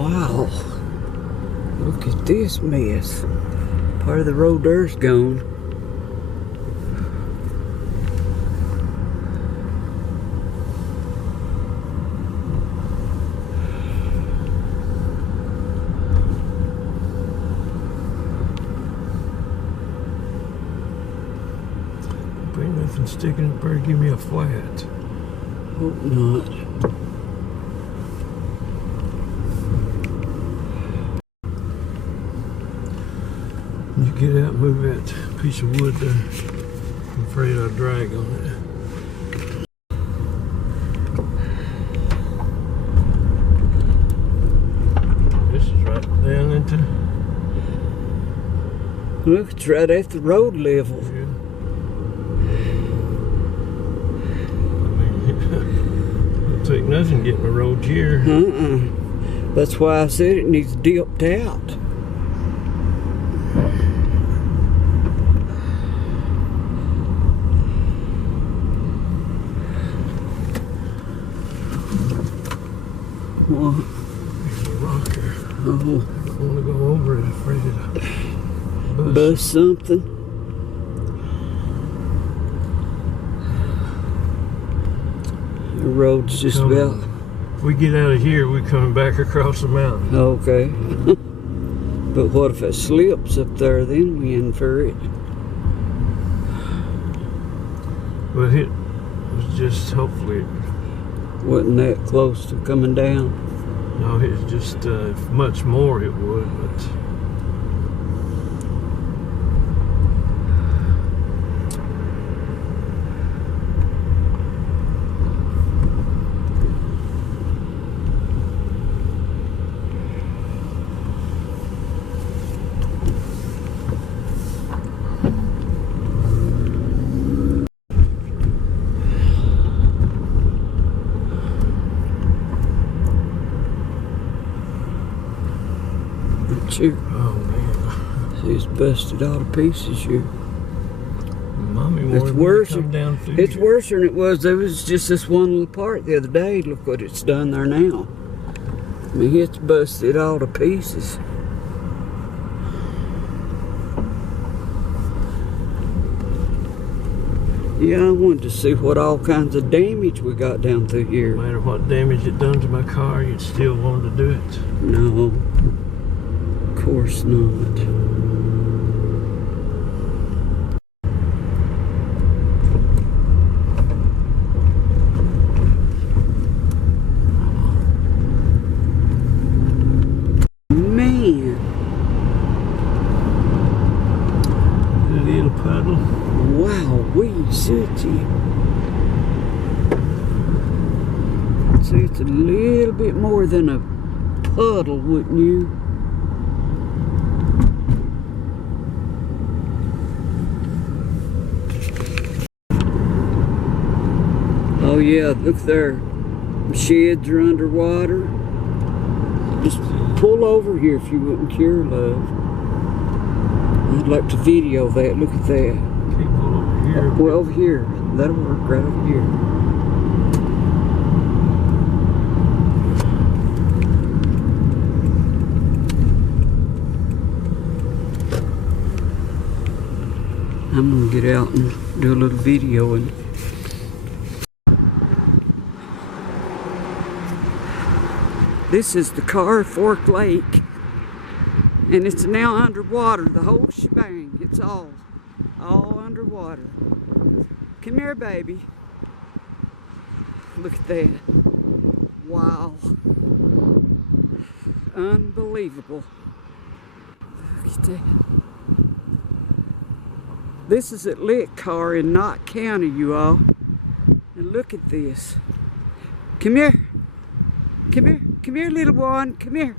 Wow. Look at this mess. Part of the road there's gone. Ain't nothing sticking up there. Give me a flat. Hope not. You get out and move that piece of wood there. I'm afraid I'll drag on it. This is right down into... Look, it's right at the road level. Yeah. It'll take nothing getting the road here. That's why I said it needs dipped out. What? There's a rocker. Oh. I don't want to go over it. I'm afraid it'll Bust something. The road's just about... If we get out of here, we're coming back across the mountain. Okay. But what if it slips up there, then we in for it? But it was just, hopefully... Wasn't that close to coming down? No, it's just much more it would, but... Here. Oh man. See, it's busted all to pieces here. Mommy wanted It's worse. to come down through It's here. worse than it was. There was just this one little part the other day. Look what it's done there now. I mean, it's busted all to pieces. Yeah, I wanted to see what all kinds of damage we got down through here. No matter what damage it done to my car, you'd still want to do it. No, of course not. Man. A little puddle. Wow, city. See, it's a little bit more than a puddle, wouldn't you? Oh yeah, look there. Sheds are underwater. Just pull over here if you wouldn't care, love. I'd like to video that. Look at that. Okay, pull over here. Well, over here. That'll work right over here. I'm gonna get out and do a little videoing. This is the Carr Fork Lake, and it's now underwater, the whole shebang. It's all underwater. Come here, baby. Look at that. Wow. Unbelievable. Look at that. This is at Litt, Carr in Knott County, you all. And look at this. Come here. Come here. Come here, little one. Come here.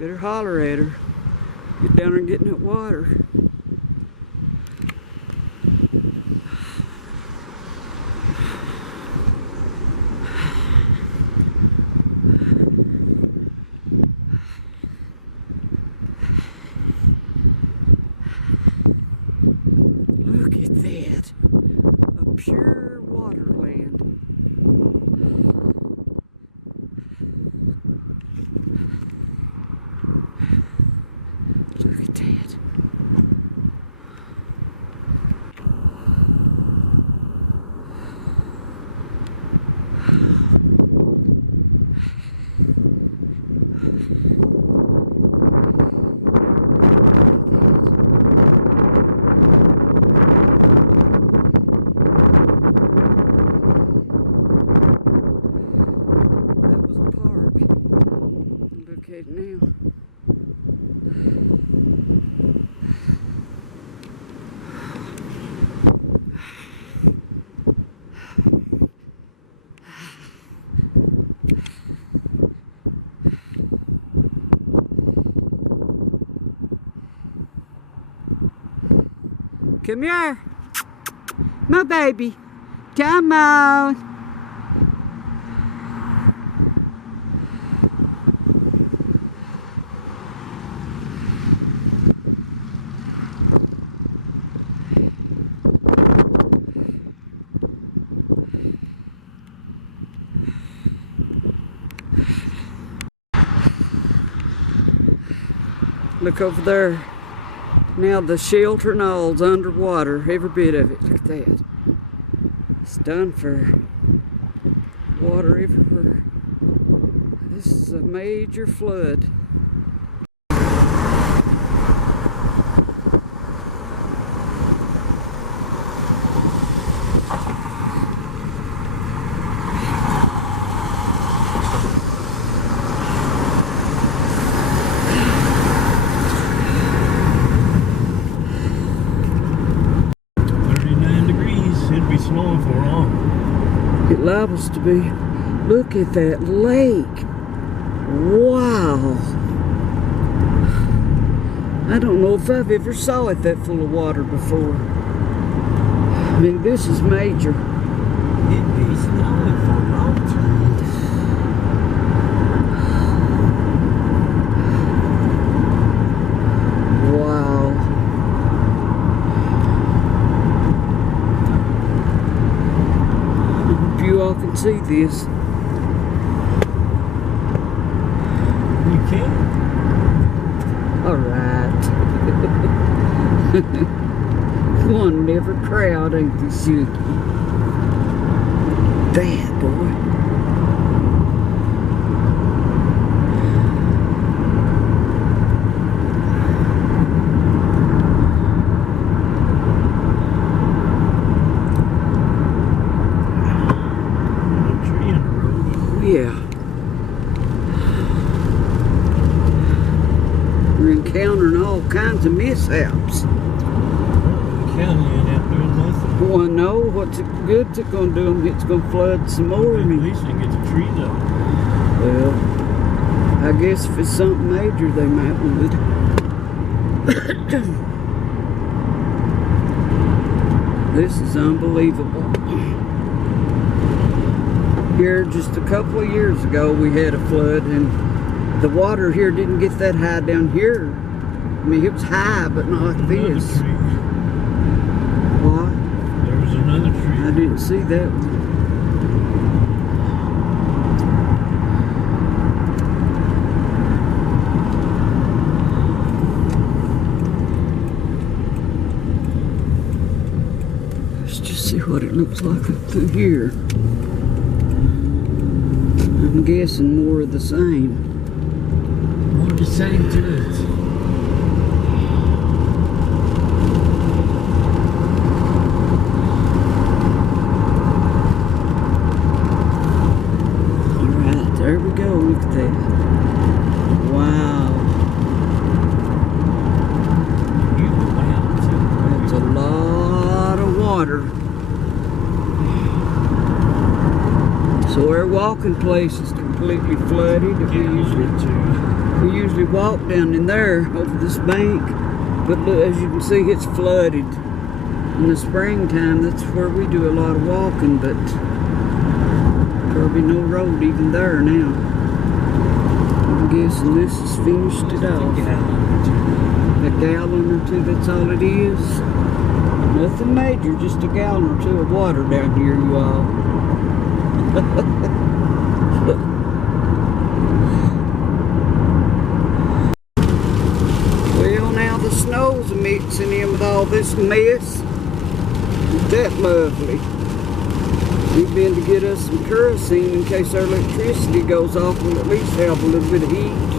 Better holler at her. Get down there and get in that water. Look at that. A pure waterland. That was a park. Look at it now. Come here, my baby. Come on. Look over there. Now the shelter and all's underwater, every bit of it. Look at that. It's done for water everywhere. This is a major flood. Snowing for long. It liables to be. Look at that lake. Wow. I don't know if I've ever saw it that full of water before. I mean, this is major. It'd be snowing for a long time. Wow. You all can see this. You can? Alright. One never crowd, ain't they, Suki? Bad boy. Yeah. We're encountering all kinds of mishaps. The county ain't out doing nothing. Well, no, what's it good's it gonna do them? It's gonna flood some more. At least they get the trees up. Well, I guess if it's something major, they might would. This is unbelievable. Here just a couple of years ago we had a flood and the water here didn't get that high down here. I mean, it was high but not like this. What? There was another tree. I didn't see that one. Let's just see what it looks like up through here. I'm guessing more of the same. More of the same to it. Alright, there we go. Look at that. Wow. That's a lot of water. So our walking place is completely flooded. We usually walk down in there over this bank, but look, as you can see, it's flooded. In the springtime, that's where we do a lot of walking, but probably no road even there now. I'm guessing this has finished it off. A gallon or two, that's all it is. Nothing major, just a gallon or two of water down here, you all. Well, now the snow's mixing in with all this mess. Isn't that lovely? We've been to get us some kerosene in case our electricity goes off. We'll at least have a little bit of heat.